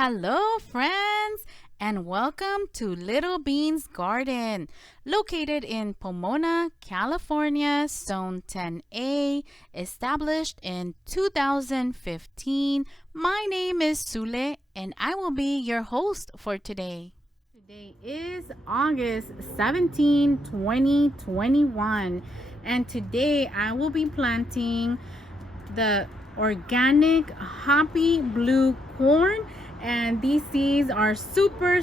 Hello, friends, and welcome to Little Bean's Garden, located in Pomona, California, Zone 10A, established in 2015. My name is Sule, and I will be your host for today. Today is August 17, 2021, and today I will be planting the organic Hopi Blue Corn, and these seeds are super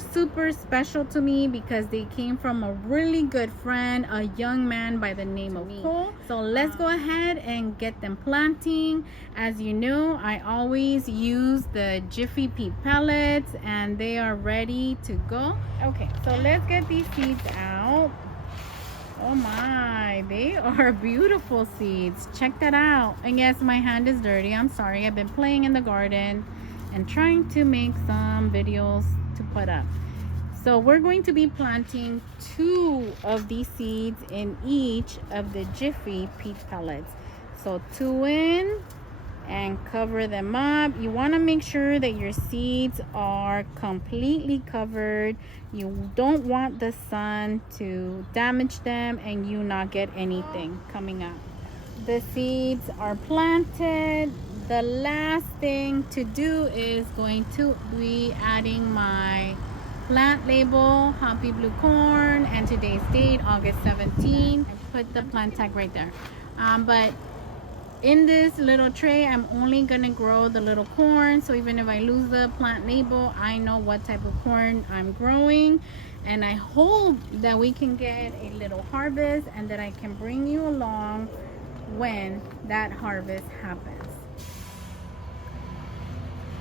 special to me because they came from a really good friend, a young man by the name of Cole. So let's go ahead and get them planting. As you know, I always use the Jiffy Pea pellets and they are ready to go. Okay, so let's get these seeds out. Oh my, they are beautiful seeds. Check that out. And yes, my hand is dirty. I'm sorry. I've been playing in the garden and trying to make some videos to put up. So we're going to be planting 2 of these seeds in each of the Jiffy Pea pellets. So 2 in and cover them up. You want to make sure that your seeds are completely covered. You don't want the sun to damage them and you not get anything coming up. The seeds are planted. The last thing to do is going to be adding my plant label, Hopi Blue Corn, and today's date, August 17. I put the plant tag right there. But in this little tray, I'm only gonna grow the little corn, so even if I lose the plant label, I know what type of corn I'm growing, and I hope that we can get a little harvest and that I can bring you along when that harvest happens.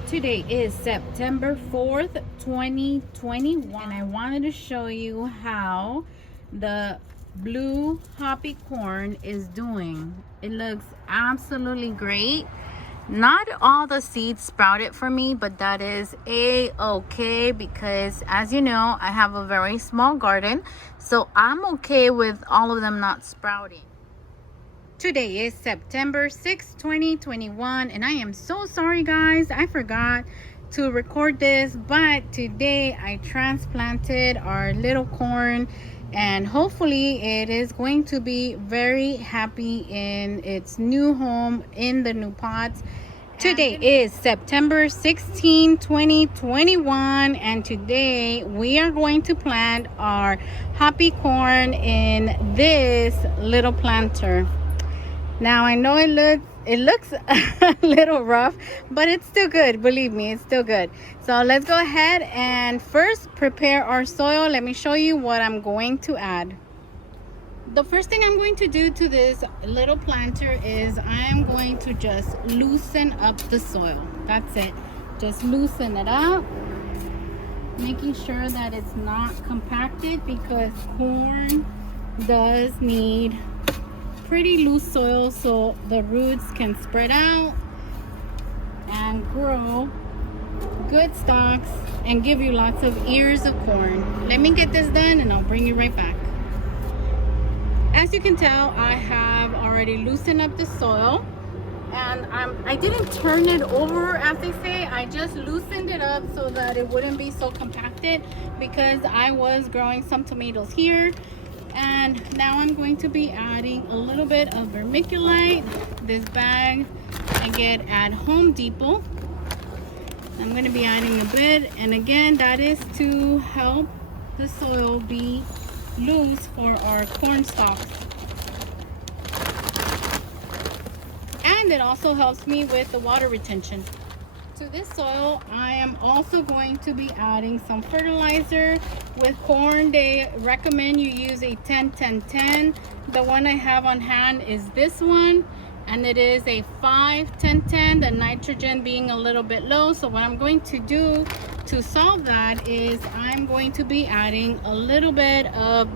Today is September 4th, 2021, and I wanted to show you how the blue hoppy corn is doing. It looks absolutely great. Not all the seeds sprouted for me, but that is a-okay because, as you know, I have a very small garden, so I'm okay with all of them not sprouting. Today is September 6, 2021, and I am so sorry guys, I forgot to record this, but today I transplanted our little corn and hopefully it is going to be very happy in its new home in the new pots. Today is September 16, 2021, and today we are going to plant our hoppy corn in this little planter. Now I know it looks a little rough, but it's still good. Believe me, it's still good. So let's go ahead and first prepare our soil. Let me show you what I'm going to add. The first thing I'm going to do to this little planter is I am going to just loosen up the soil. That's it. Just loosen it up, making sure that it's not compacted because corn does need pretty loose soil so the roots can spread out and grow good stalks and give you lots of ears of corn. Let me get this done and I'll bring you right back. As you can tell, I have already loosened up the soil, and I didn't turn it over as they say. I just loosened it up so that it wouldn't be so compacted because I was growing some tomatoes here. And now I'm going to be adding a little bit of vermiculite. This bag I get at Home Depot. I'm going to be adding a bit, and again that is to help the soil be loose for our corn stalks. And it also helps me with the water retention. To this soil, I am also going to be adding some fertilizer. With corn, they recommend you use a 10-10-10. The one I have on hand is this one, and it is a 5-10-10, the nitrogen being a little bit low. So what I'm going to do to solve that is I'm going to be adding a little bit of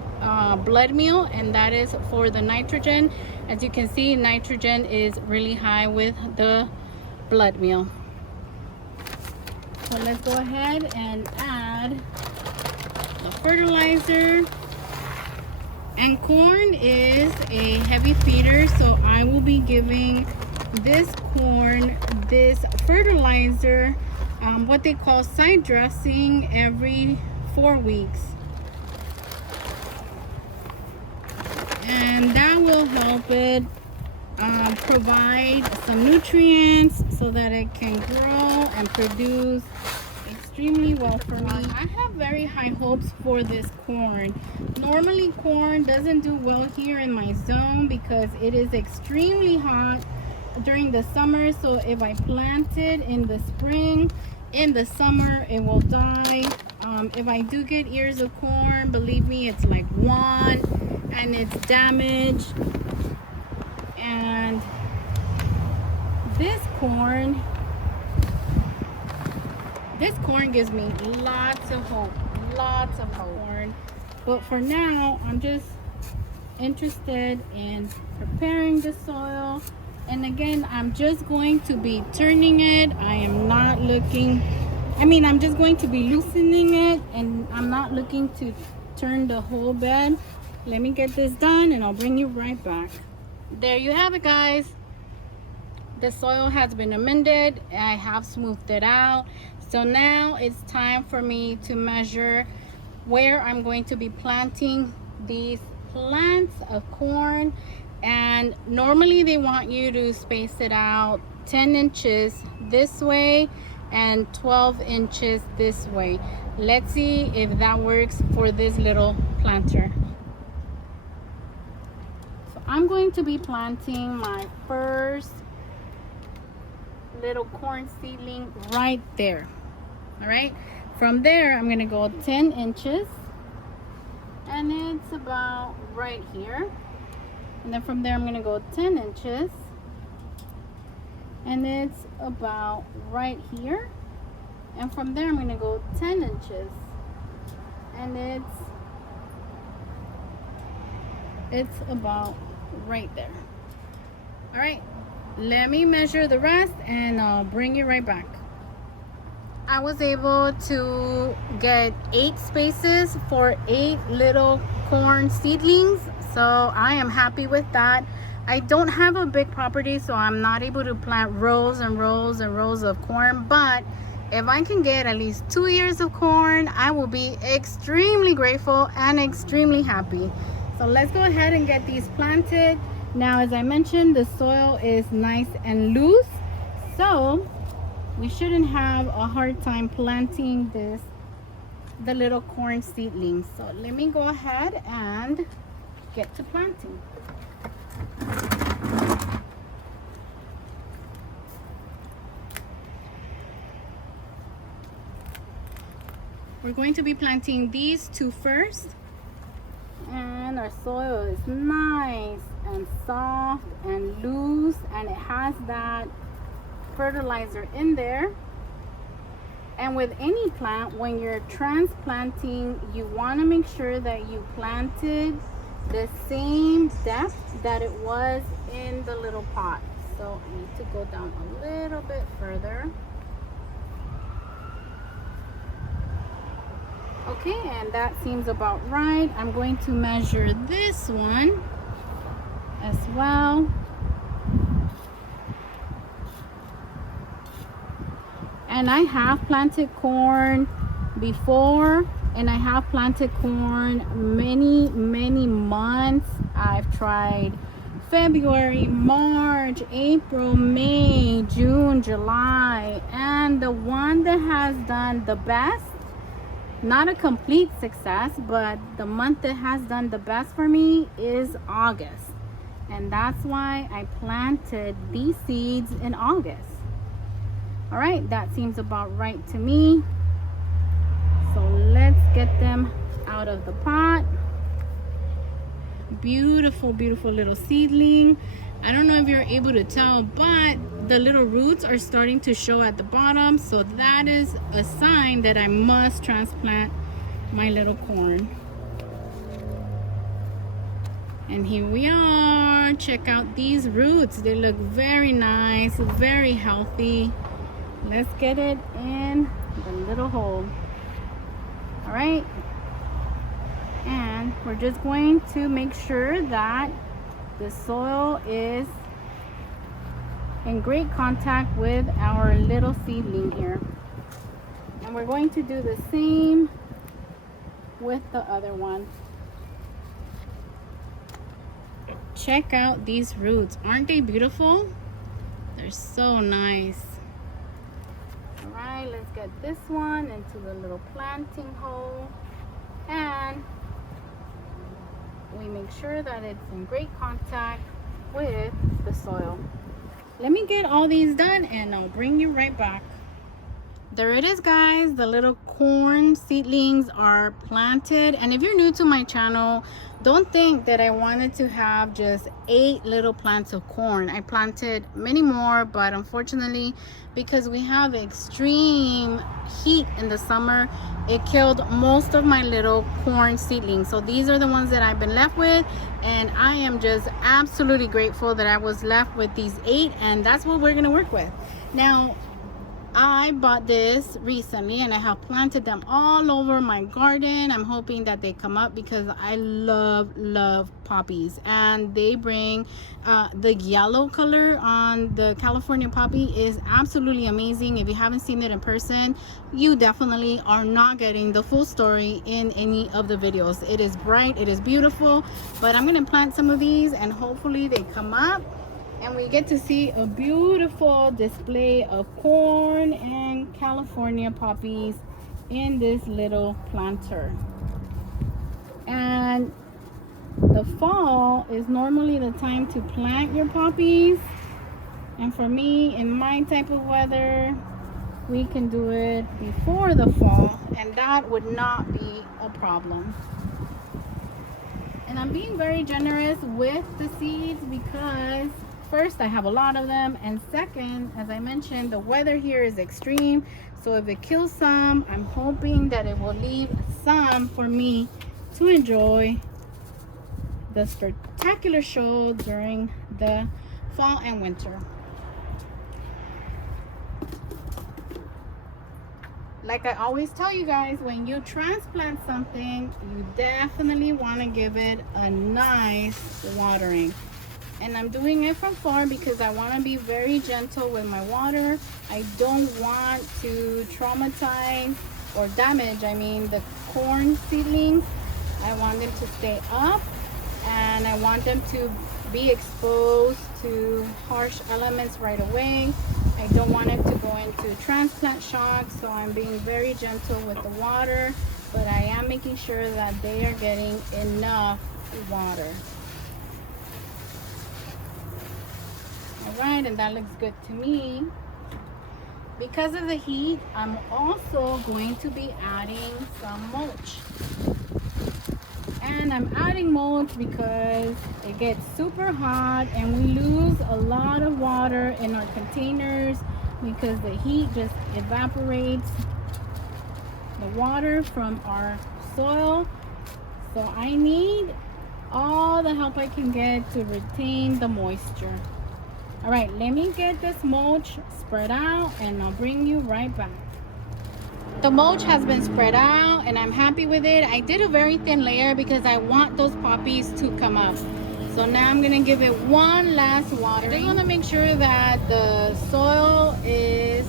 blood meal, and that is for the nitrogen. As you can see, nitrogen is really high with the blood meal. So let's go ahead and add the fertilizer. And corn is a heavy feeder, so I will be giving this corn this fertilizer what they call side dressing every 4 weeks. And that will help it provide some nutrients so that it can grow and produce extremely well for me. I have very high hopes for this corn. Normally corn doesn't do well here in my zone because it is extremely hot during the summer. So if I plant it in the spring, in the summer it will die. If I do get ears of corn, believe me, it's like one and it's damaged. And this corn gives me lots of hope, lots of corn. But for now, I'm just interested in preparing the soil. And again, I'm just going to be turning it. I am not looking, I'm just going to be loosening it, and I'm not looking to turn the whole bed. Let me get this done and I'll bring you right back. There you have it, guys. The soil has been amended. I have smoothed it out. So now it's time for me to measure where I'm going to be planting these plants of corn. And normally they want you to space it out 10 inches this way and 12 inches this way. Let's see if that works for this little planter. So I'm going to be planting my first little corn seedling right there. All right, from there I'm gonna go 10 inches, and it's about right here. And then from there I'm gonna go 10 inches, and it's about right here. And from there I'm gonna go 10 inches, and it's about right there. All right, let me measure the rest and I'll bring you right back. I was able to get 8 spaces for 8 little corn seedlings, so I am happy with that. I don't have a big property, so I'm not able to plant rows and rows and rows of corn, but if I can get at least 2 ears of corn, I will be extremely grateful and extremely happy. So let's go ahead and get these planted. Now, as I mentioned, the soil is nice and loose, so we shouldn't have a hard time planting the little corn seedlings. So let me go ahead and get to planting. We're going to be planting these 2 first. And our soil is nice and soft and loose, and it has that fertilizer in there. And with any plant, when you're transplanting, you want to make sure that you planted the same depth that it was in the little pot. So I need to go down a little bit further. Okay, and that seems about right. I'm going to measure this one as well. And I have planted corn before, and I have planted corn many months. I've tried February, March, April, May, June, July, and the one that has done the best, not a complete success, but the month that has done the best for me is August. And that's why I planted these seeds in August. All right, that seems about right to me. So let's get them out of the pot. Beautiful, beautiful little seedling. I don't know if you're able to tell, but the little roots are starting to show at the bottom. So that is a sign that I must transplant my little corn. And here we are. Check out these roots. They look very nice, very healthy. Let's get it in the little hole. All right. And we're just going to make sure that the soil is in great contact with our little seedling here. And we're going to do the same with the other one. Check out these roots. Aren't they beautiful? They're so nice. All right, let's get this one into the little planting hole. And we make sure that it's in great contact with the soil. Let me get all these done and I'll bring you right back. There it is, guys. The little corn seedlings are planted. And if you're new to my channel, don't think that I wanted to have just 8 little plants of corn. I planted many more, but unfortunately, because we have extreme heat in the summer, it killed most of my little corn seedlings. So these are the ones that I've been left with, and I am just absolutely grateful that I was left with these 8, and that's what we're gonna work with. Now, I bought this recently and I have planted them all over my garden. I'm hoping that they come up because I love poppies, and they bring the yellow color on the California poppy is absolutely amazing. If you haven't seen it in person, you definitely are not getting the full story in any of the videos. It is bright, it is beautiful, but I'm gonna plant some of these and hopefully they come up and we get to see a beautiful display of corn and California poppies in this little planter. And the fall is normally the time to plant your poppies, and for me, in my type of weather, we can do it before the fall, and that would not be a problem. And I'm being very generous with the seeds because first, I have a lot of them, and second, as I mentioned, the weather here is extreme, so if it kills some, I'm hoping that it will leave some for me to enjoy the spectacular show during the fall and winter. Like I always tell you guys, when you transplant something, you definitely want to give it a nice watering. And I'm doing it from far because I want to be very gentle with my water. I don't want to traumatize or damage, the corn seedlings. I want them to stay up, and I want them to be exposed to harsh elements right away. I don't want it to go into transplant shock, so I'm being very gentle with the water, but I am making sure that they are getting enough water. Right, and that looks good to me. Because of the heat, I'm also going to be adding some mulch. And I'm adding mulch because it gets super hot and we lose a lot of water in our containers because the heat just evaporates the water from our soil. So I need all the help I can get to retain the moisture. All right, let me get this mulch spread out and I'll bring you right back. The mulch has been spread out and I'm happy with it. I did a very thin layer because I want those poppies to come up. So now I'm gonna give it one last watering. I just wanna make sure that the soil is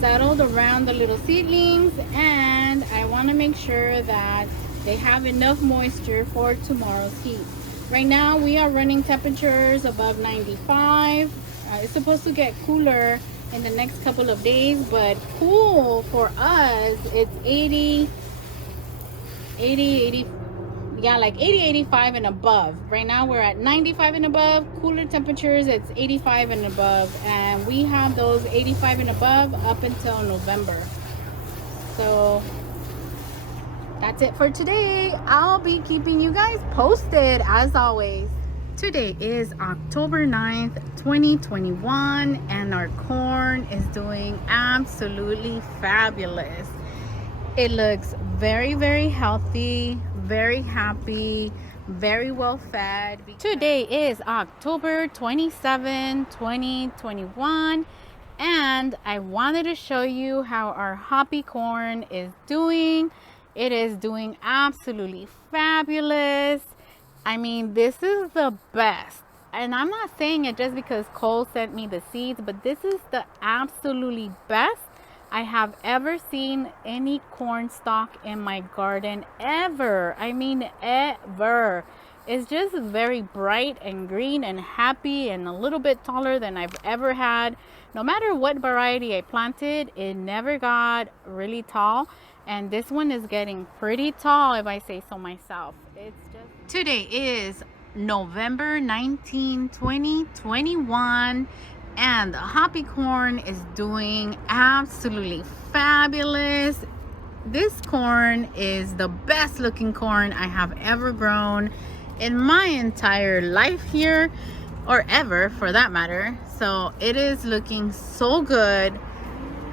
settled around the little seedlings, and I wanna make sure that they have enough moisture for tomorrow's heat. Right now we are running temperatures above 95. It's supposed to get cooler in the next couple of days, but cool for us, it's 80, like 80, 85 and above. Right now we're at 95 and above. Cooler temperatures, it's 85 and above, and we have those 85 and above up until November. So that's it for today. I'll be keeping you guys posted as always. Today is October 9th, 2021, and our corn is doing absolutely fabulous. It looks very, very healthy, very happy, very well fed. Today is October 27, 2021, and I wanted to show you how our hoppy corn is doing. It is doing absolutely fabulous. This is the best. And I'm not saying it just because Cole sent me the seeds, but this is the absolutely best I have ever seen any corn stalk in my garden ever. I mean, ever. It's just very bright and green and happy and a little bit taller than I've ever had. No matter what variety I planted, it never got really tall. And this one is getting pretty tall, if I say so myself. It's just... Today is November 19, 2021. And the Hopi corn is doing absolutely fabulous. This corn is the best looking corn I have ever grown in my entire life here, or ever for that matter. So it is looking so good.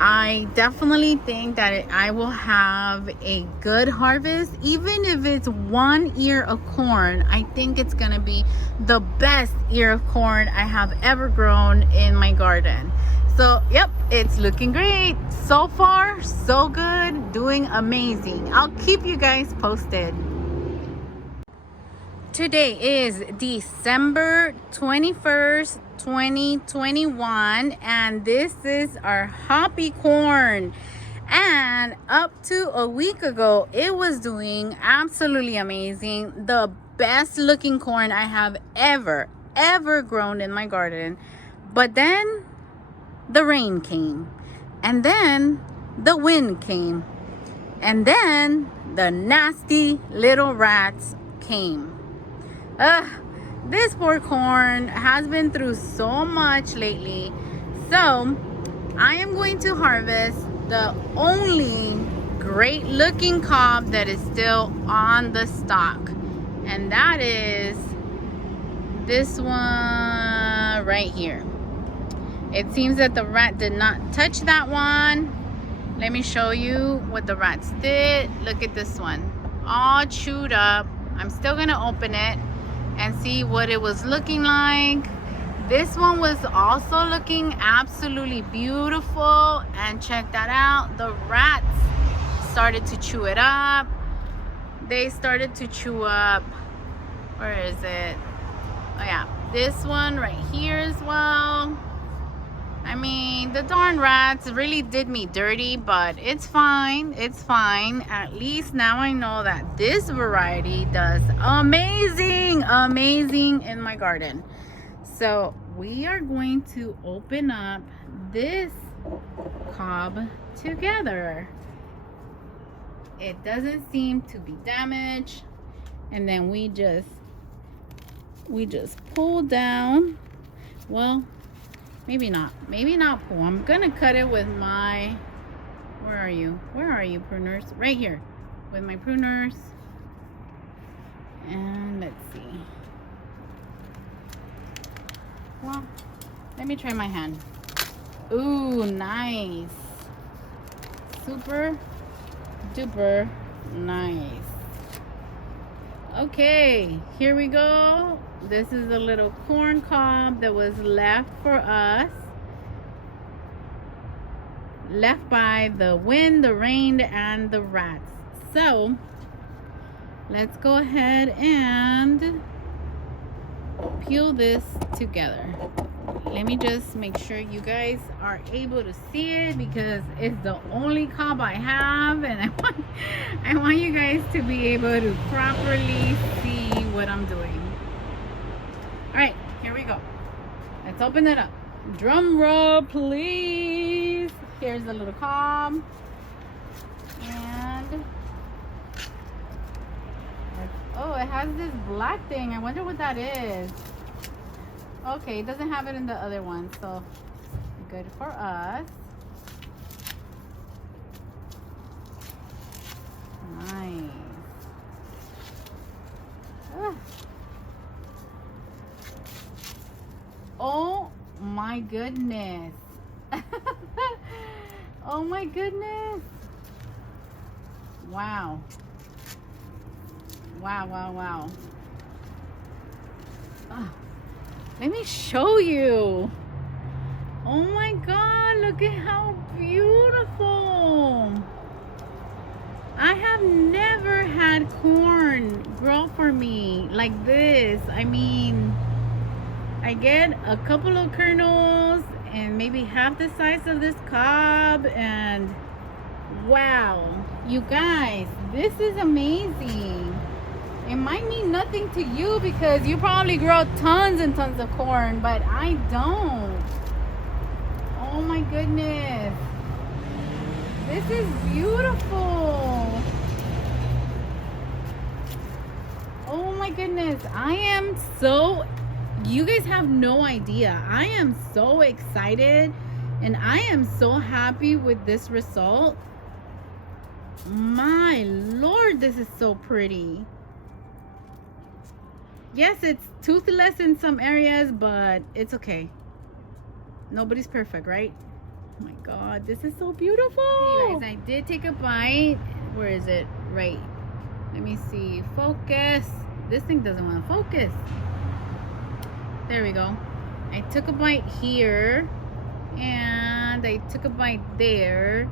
I definitely think that I will have a good harvest. Even if it's one ear of corn, I think it's gonna be the best ear of corn I have ever grown in my garden. So yep, it's looking great. So far, so good, doing amazing. I'll keep you guys posted. Today is December 21st, 2021, and this is our Hopi corn. And up to a week ago, it was doing absolutely amazing. The best looking corn I have ever grown in my garden. But then the rain came, and then the wind came, and then the nasty little rats came. This poor corn has been through so much lately. So I am going to harvest the only great looking cob that is still on the stalk, and that is this one right here. It seems that the rat did not touch that one. Let me show you what the rats did. Look at this one, all chewed up. I'm still gonna open it and see what it was looking like. This one was also looking absolutely beautiful, and check that out. The rats started to chew it up. They started to chew up, where is it? Oh yeah, this one right here as well. I mean, the darn rats really did me dirty, but it's fine. It's fine. At least now I know that this variety does amazing in my garden. So we are going to open up this cob together. It doesn't seem to be damaged. And then we just pull down. Well, maybe not pull. I'm gonna cut it with my, where are you pruners? Right here with my pruners. And let's see, well, let me try my hand. Ooh, nice, super duper nice. Okay, here we go. This is a little corn cob that was left for us, left by the wind, the rain, and the rats. So let's go ahead and peel this together. Let me just make sure you guys are able to see it, because it's the only cob I have, and I want you guys to be able to properly see what I'm doing. All right, here we go. Let's open it up. Drum roll, please. Here's the little cob. And oh, it has this black thing. I wonder what that is. Okay, it doesn't have it in the other one, so good for us. Nice. Ah. Oh my goodness. Oh my goodness. Wow. Wow. Oh, let me show you. Oh my God, look at how beautiful. I have never had corn grow for me like this. I mean, I get a couple of kernels and maybe half the size of this cob. And wow, you guys, this is amazing. It might mean nothing to you because you probably grow tons and tons of corn, but I don't. Oh my goodness. This is beautiful. Oh my goodness. I am so, you guys have no idea. I am so excited and I am so happy with this result. My Lord, this is so pretty. Yes, it's toothless in some areas, but it's okay. Nobody's perfect, right? Oh my God, this is so beautiful. Okay, guys, I did take a bite. Where is it? Right. Let me see. Focus. This thing doesn't want to focus. There we go. I took a bite here, and I took a bite there.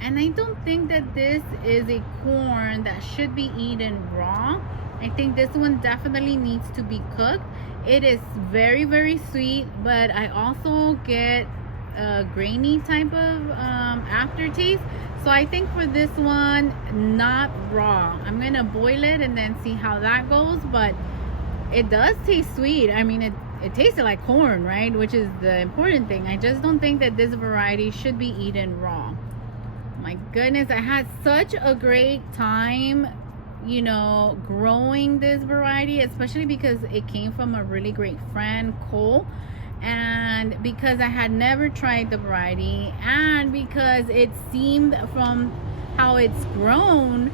And I don't think that this is a corn that should be eaten raw. I think this one definitely needs to be cooked. It is very, very sweet, but I also get a grainy type of aftertaste. So I think for this one, not raw. I'm gonna boil it and then see how that goes, but it does taste sweet. I mean, it tasted like corn, right? Which is the important thing. I just don't think that this variety should be eaten raw. My goodness, I had such a great time, you know, growing this variety, especially because it came from a really great friend, Cole, and because I had never tried the variety, and because it seemed from how it's grown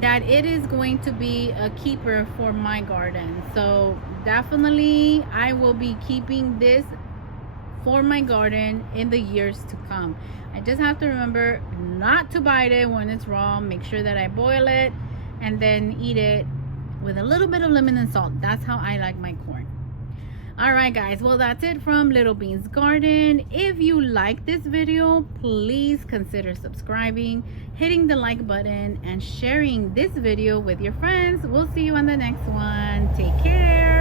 that it is going to be a keeper for my garden. So definitely I will be keeping this for my garden in the years to come. I just have to remember not to bite it when it's raw. Make sure that I boil it and then eat it with a little bit of lemon and salt. That's how I like my corn. All right, guys, well, that's it from Little Bean's Garden. If you like this video, please consider subscribing, hitting the like button, and sharing this video with your friends. We'll see you on the next one. Take care.